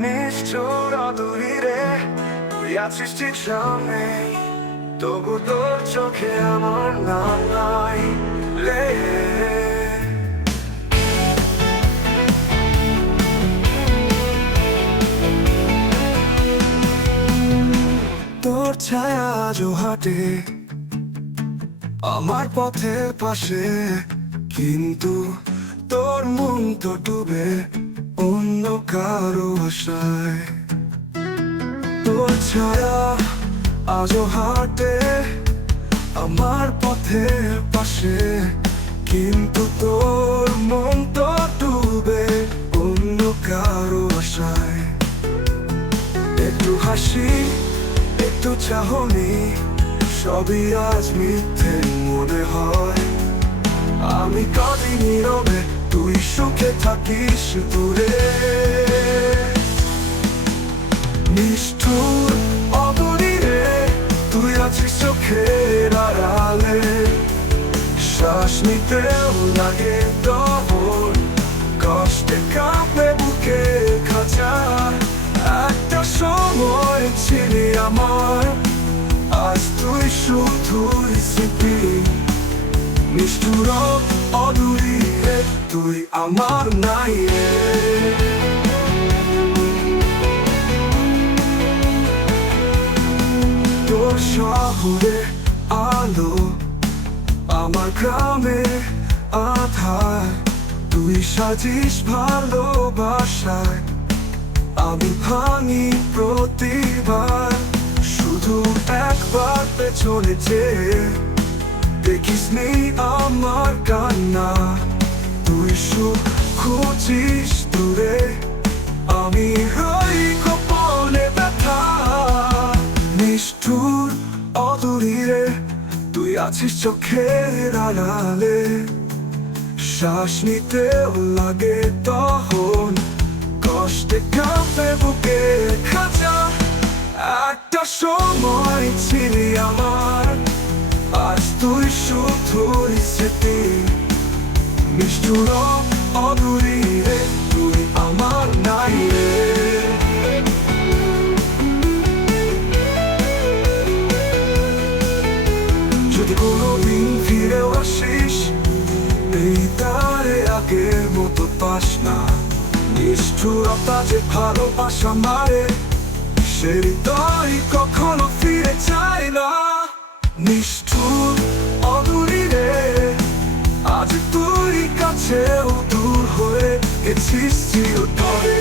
নিষ্ঠুর অদূরে তুই আছিস ঠিক সামনে, তবু তোর চোখে আমার নাম নাই লে। তোর ছায়া আজও হাঁটে আমার পথের পাশে, কিন্তু তোর মন তো ডুবে অন্য কারো আশায়। তোর ছায়া আজও হাঁটে আমার পথের পাশে, কিন্তু তোর মন তো ডুবে অন্য কারো আশায়। একটু হাসি একটু চাহনি সবই আজ মিথ্যে মনে হয়। আমি কাঁদি নীরবে তুই সুখে থাকিস দূরে। নিষ্ঠুর অদূরে তুই আছিস চোখের আড়ালে, শ্বাস নিতেও লাগে দহন, কষ্টে কাঁপে বুকে খাঁচা। একটা সময় ছিলি আমার, আজ তুই শুধুই স্মৃতি। নিষ্ঠুর অদূরে তুই আমার নাই রে। তোর শহরে আলো আমার গ্রামে আধার, তুই সাজিস ভালোবাসায়, আমি ভাঙি প্রতিবার। শুধু একবার পেছনে চেয়ে দেখিস নি আমার কান্না, তুই সুখ খুঁজিস দূরে, আমি হই গোপনে ব্যথা। নিষ্ঠুর অদূরে তুই আছিস চোখের আড়ালে, শ্বাস নিতেও লাগে তখন, কষ্টে কাঁপে বুকে খাঁচা। একটা সময় ছিলি আমার, আজ তুই শুধুই স্মৃতি। নিষ্ঠুর অদূরে তুই আমার নাই রে। যদি কোনোদিন ফিরেও আসিস এই তারে আগের মতো পাস না। নিষ্ঠুরতা যে ভালোবাসা মারে, সে হৃদয় কখনো ফিরে চায় না। নিষ্ঠুর অদূরে আজ তুই কাছেও দূর হয়ে গেছিস চিরতরে।